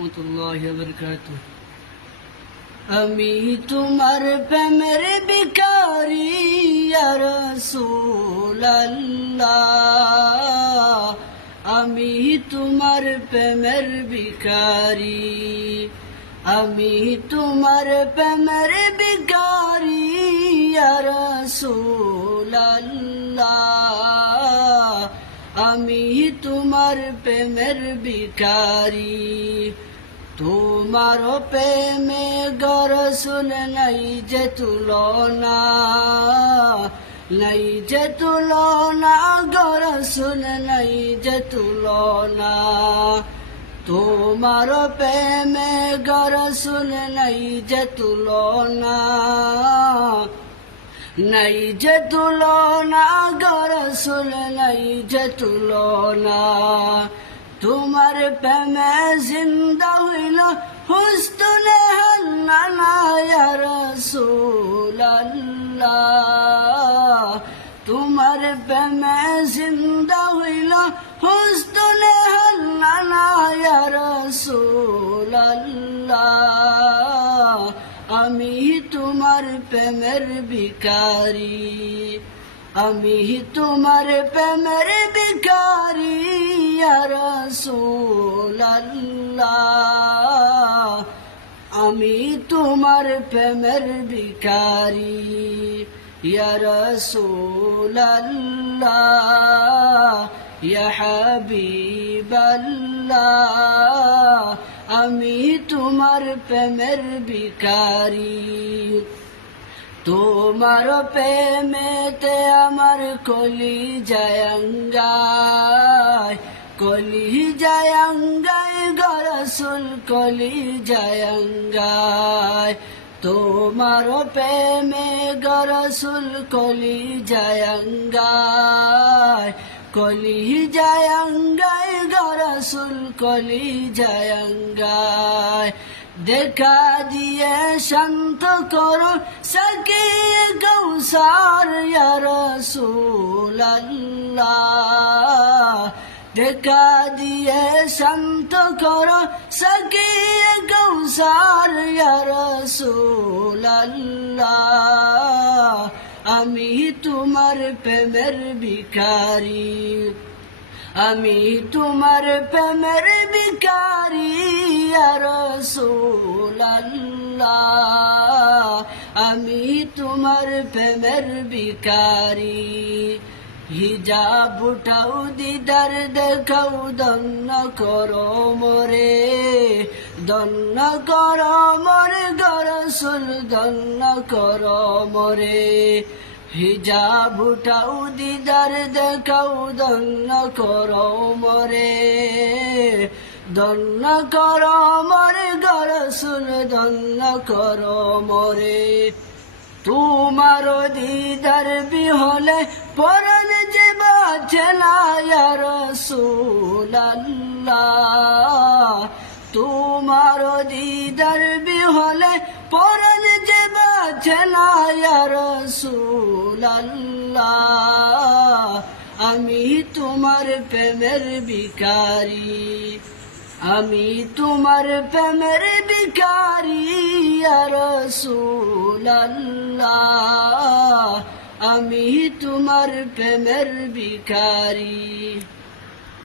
রহমতুল্লাহি ওয়া বারাকাতুহু। আমি তোমার প্রেমের ভিখারি ইয়া রাসূলুল্লাহ, আমি তোমার প্রেমের ভিখারি, আমি তোমার প্রেমের ভিখারি ইয়া রাসূলুল্লাহ, আমি তোমার প্রেমের ভিখারি। তোমার প্রেমে গো রাসূল নাই যে তুলনা, নাই যে তুলনা গো রাসূল নাই যে তুলনা। তোমার প্রেমে গো রাসূল নাই যে তুলনা, নাই যে তুলনা গো রাসূল নাই যে তুলনা। তোমার প্রেমে জিন্দা হইল হুসনে হান্নানা ইয়া রাসূলুল্লাহ, তোমার প্রেমে জিন্দা হইল হুসনে হান্নানা ইয়া রাসূলুল্লাহ, আমি তোমার প্রেমের ভিখারি, আমি তোমার প্রেমের ভিখারি ইয়া রাসূলুল্লাহ, আমি তোমার প্রেমের ভিখারি ইয়া রাসূলুল্লাহ, ইয়া হাবিবাল্লাহ, আমি তোমার প্রেমের ভিখারি। তোমার প্রেমেতে আমার কলিজায় আঙ্গায়, কলিজায় আঙ্গায় গো রাসূল কলিজায় আঙ্গায়। তোমার প্রেমে গো রাসূল কলিজায় আঙ্গায়, কলিজায় আঙ্গায় গো রাসূল কলিজায় আঙ্গায়। দেখা দিয়ে শান্ত করো সাকিয়ে কৌসার ইয়া রাসূলুল্লাহ, দেখা দিয়ে শান্ত করো সাকিয়ে কৌসার ইয়া রাসূলুল্লাহ, আমি তোমার প্রেমের ভিখারি, আমি তোমার প্রেমের ভিখারি ইয়া রাসূলুল্লাহ, আমি তোমার প্রেমের ভিখারি। হিজাব উঠাও দিদার দেখাও ধন্য করো মোরে, ধন্য করো মোরে গো রাসূল ধন্য করো মোরে। হিজাব উঠাও দিদার দেখাও ধন্য করো মোরে, ধন্য করো মোরে গো রাসূল ধন্য করো মোরে। তোমার দিদার বিহলে পরাণ যে বাঁচে না ইয়া রাসূলুল্লাহ, তোমার দিদার বিহলে পরাণ যে বাঁচে না ইয়া রাসূলুল্লাহ, আমি তোমার প্রেমের ভিখারি, আমি তোমার প্রেমের ভিখারি ইয়া রাসূলুল্লাহ, আমি তোমার প্রেমের ভিখারি।